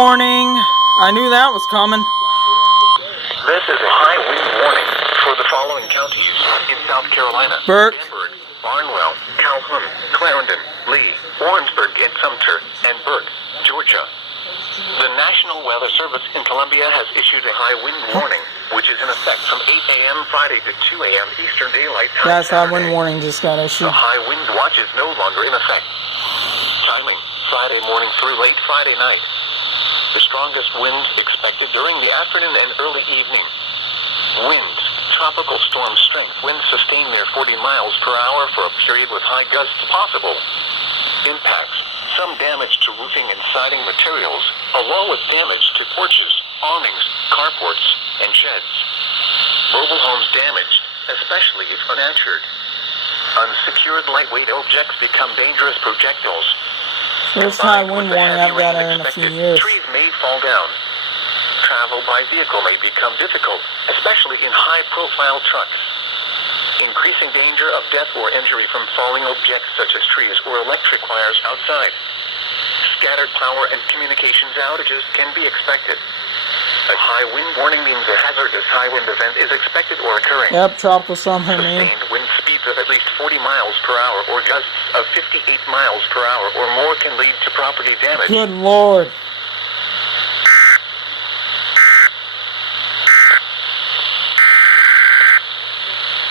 warning. I knew that was coming. This is a high wind warning for the following counties in South Carolina. Burke. Danbury, Barnwell, Calhoun, Clarendon, Lee, Warrensburg and Sumter, and Burke, Georgia. The National Weather Service in Columbia has issued a high wind warning, which is in effect from 8 a.m. Friday to 2 a.m. Eastern Daylight Time. That's high wind Saturday. warning just got issued. The high wind watch is no longer in effect. Timing, Friday morning through late Friday night. The strongest winds expected during the afternoon and early evening. Winds, tropical storm strength, winds sustain near 40 miles per hour for a period with high gusts possible. Impacts, some damage to roofing and siding materials, along with damage to porches, awnings, carports, and sheds. Mobile homes damaged, especially if uninsured. Unsecured lightweight objects become dangerous projectiles. First high wind warning I've got in a few years. Trees may fall down. Travel by vehicle may become difficult, especially in high-profile trucks. Increasing danger of death or injury from falling objects such as trees or electric wires outside. Scattered power and communications outages can be expected. A high wind warning means a hazardous high wind event is expected or occurring. Yep, tropical storm hit me. Sustained wind speeds of at least 40 miles per hour or gusts of 58 miles per hour or more can lead to property damage. Good Lord.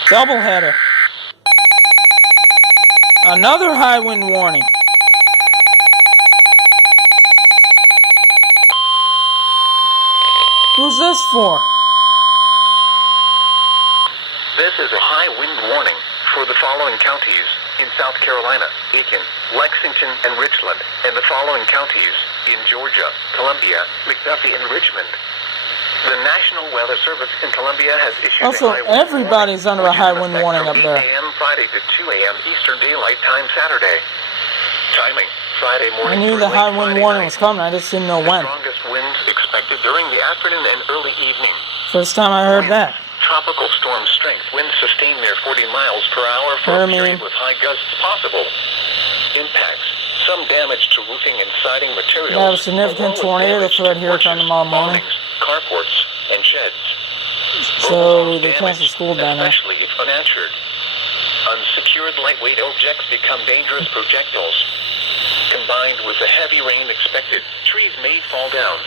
Doubleheader. Another high wind warning. Who's this for? This is a high wind warning for the following counties in South Carolina, Aiken, Lexington, and Richland, and the following counties in Georgia, Columbia, McDuffie, and Richmond. The National Weather Service in Columbia has issued Also, a high wind everybody's warning, under a which high is in wind effect warning from up there. 8 a.m. Friday to 2 a.m. Eastern Daylight Time Saturday. Timing, Friday I morning knew through the high late wind Friday warning night. was coming, I just didn't know The when. strongest winds expected during the afternoon and early evening. First time I heard Winds, that. Tropical storm strength, winds sustained near 40 miles per hour for a period with high gusts possible. Impacts, some damage to roofing and siding materials. We have a significant tornado threat here coming tomorrow morning. Awnings, carports, and sheds. So they canceled school down there. Especially if uninsured. Unsecured lightweight objects become dangerous projectiles. Combined with the heavy rain expected, trees may fall down.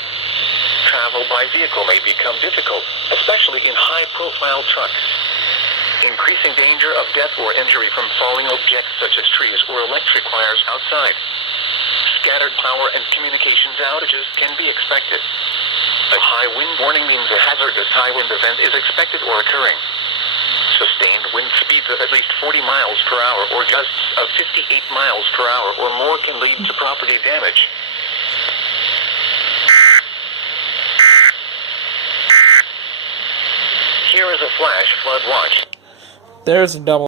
Travel by vehicle may become difficult, especially in high-profile trucks. Increasing danger of death or injury from falling objects such as trees or electric wires outside. Scattered power and communications outages can be expected. A high wind warning means a hazardous high wind event is expected or occurring. Sustained wind speeds of at least 40 miles per hour or gusts of 58 miles per hour or more can lead to property damage. Here is a flash flood watch. There's a double.